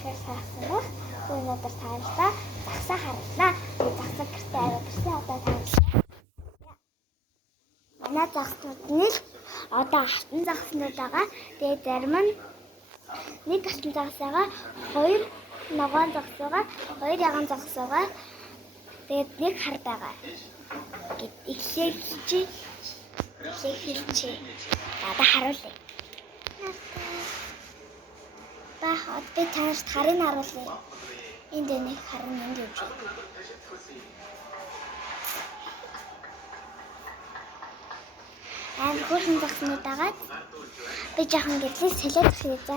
чихээр саасан. Өнөөдөр таарлаа. Загсаа харлаа. Загсаа гэртээ аваад ирсэн. Одоо таарлаа. Манай загснууд нь одоо алтан загснууд байгаа. Тэгээд зарим нь нэг алтан загсаага, хоёр ногоон загсаага, хоёр яган загсаага. Тэгээд нэг хард байгаа. Эхлэхэлчи. Одоо харуулъя. Бахад би тааш харыг харуулъя. Энд нэг харин энд явж байна. Хөрхэн загснууд агаад би жоохон гэрлээ солиод хэлээ за.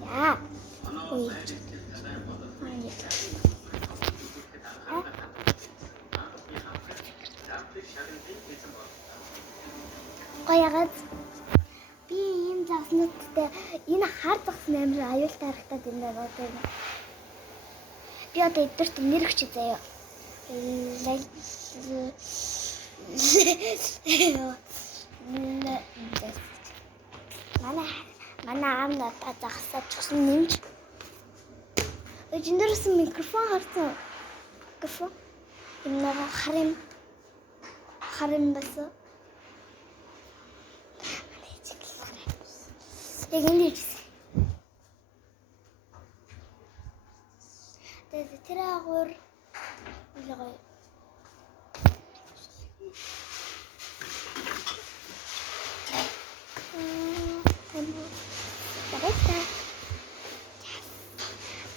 За. Ой. Гоёгаад би ийм загснуудтай энэ хар загсан амир аюултай харагдаад байна одоо. Би одоо эдгээрт нэр өгч заяа. Манай аав надад загсаад чгсэн нэмж. Эндээс микрофон харсан. Микрофон. Энэ харин басаа. Яг энэ ийсэн. Тэгээд тэр агуур үлгэй.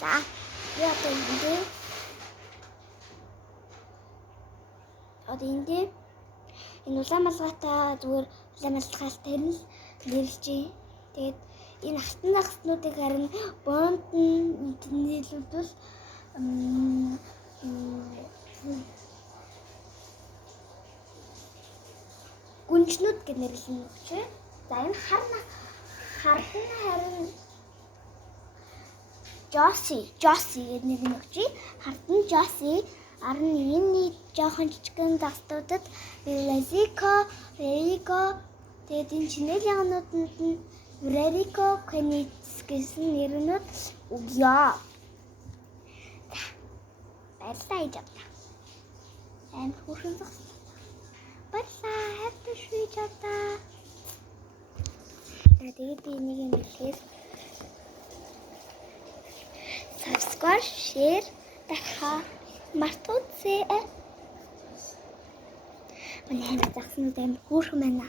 За, яа гэдэг юм. Одоо энэ улаан малгайтай зүгээр улаан малгайтай нэрлэж. Тэгээд энэ алтан загснуудыг харин бонд нийлүүлбэл гүнжнүүд гэж нэрлэнэ гэж. За энэ харин Жоси гэдэг нэг нь өгч. Хартан Жоси арны энэ жоохон жижигхэн загснуудад Лазико, Рико тэгээд энэ чинэл ягнуудад нь Рерико Кенитс гэсэн нэрнүүд өгье. Баярлалаа гэж байна. Энд хөрхэн загс. Баярлалаа. Happy Shweta. Тэгээд би нэг юм хэлэхээр subscribe, share даха мартуцээ. Манай ханд загснууд амар хөөрхөн байна.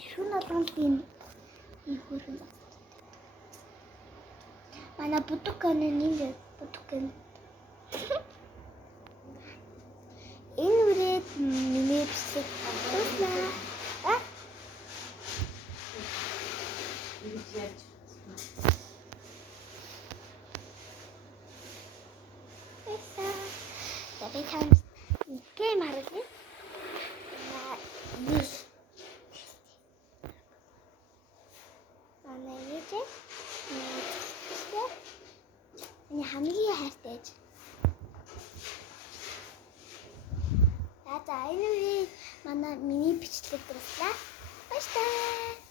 Шүн болгонд энэ хөрхөн загс. Манай будуканы нэг будукан. Энэ үрээд миний бичлэг боллоо. Every time game harulah. Mana ini je? Ini hamil hashtag. Ada ini mana mini biчлэг гэрлээ. Баярлалаа.